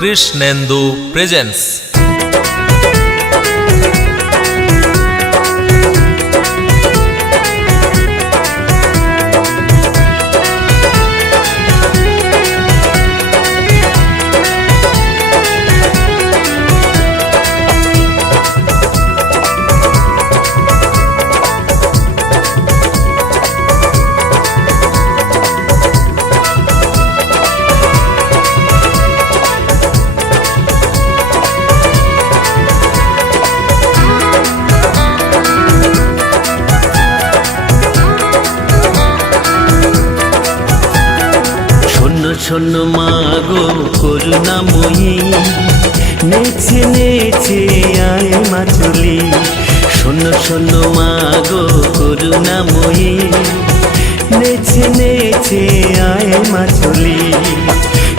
Krishnendu presence. শোনো মাগো করুণাময়ী, নেচে নেচে আয় মাচলি। শোনো শোনো মাগো করুণাময়ী, নেচে নেচে আয় মাচলি।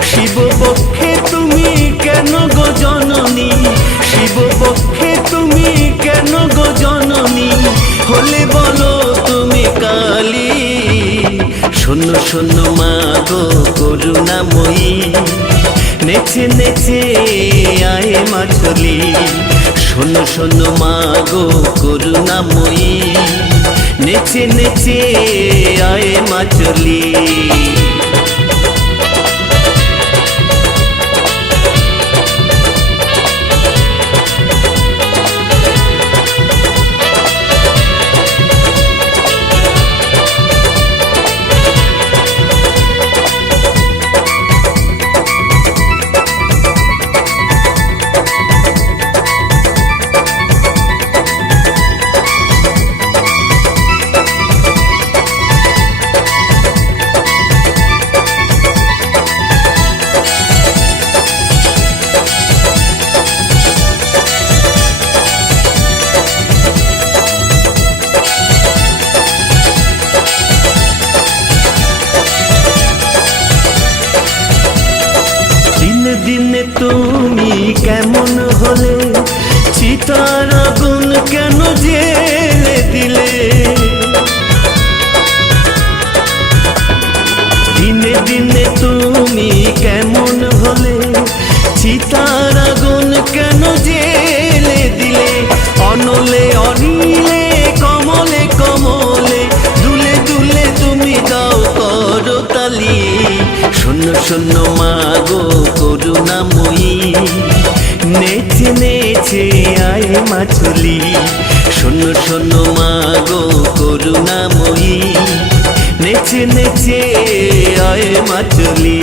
শিব পক্ষে তুমি কেন গো জননী, শিব পক্ষে তুমি কেন গো জননী, হলে বলো তুমি কালী। শোনো শোনো মাগো করুণাময়ী, নেচে নেচে আয় মাচলি। শোনো শোনো মাগো করুণাময়ী, নেচে নেচে আয় মাচলি। দিনে তুমি কেমন হলে, চিতার আগুন কেন জেলে দিলে। দিনে দিনে তুমি কেমন হলে, চিতার আগুন কেন জেলে দিলে। অনলে অনিলে কমলে কমলে, দুলে দুলে তুমি দাও করতালি। শোনো শোনো মাগো করুণাময়ী, নেচে নেচে আয় মাচলি। শোনো শোনো মাগো করুণাময়ী, নেচে নেচে আয় মাচলি।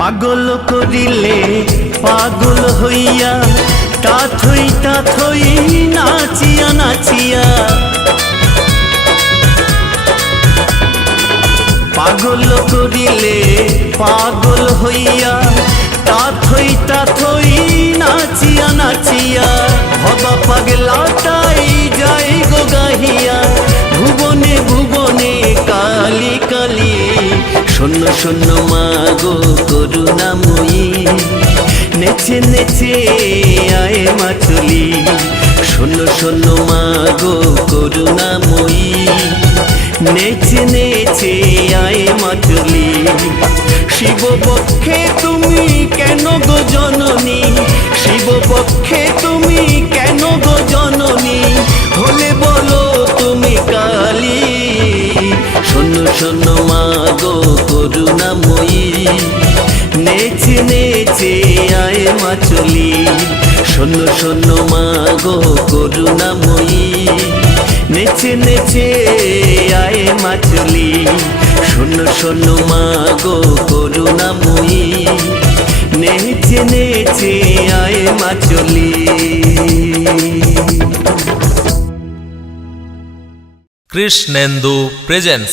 পাগল করিলে পাগল হইয়া, তাথই তাথই নাচিয়া নাচিয়া। পাগল করিলে পাগল হইয়া, তাথই তাথই নাচিয়া নাচিয়া। ভবা পাগলাটাই যাই গো গাহিয়া, ভুবনে ভুবনে কালী কালী। শোনো শোনো মাগো করুণাময়ী, নেচে নেচে আয় মাচলি। শোনো শোনো মাগো করুণাময়ী, নেচে নেচে আয় মাচলি। শিব পক্ষে তুমি কেন গো জননী, শিব পক্ষে তুমি কেন গো জননী, হলে বলো তুমি কালী। শোনো শোনো মাগো করুণাময়ী, নেচে নেচে আয় মাচলি। শোনো শোনো মাগো করুণাময়ী, নেচে নেচে আয় মাচলি। শোনো শোনো মাগো করুণাময়ী, নেচে নেচে আয় মাচলি। কৃষ্ণেন্দু প্রেজেন্স।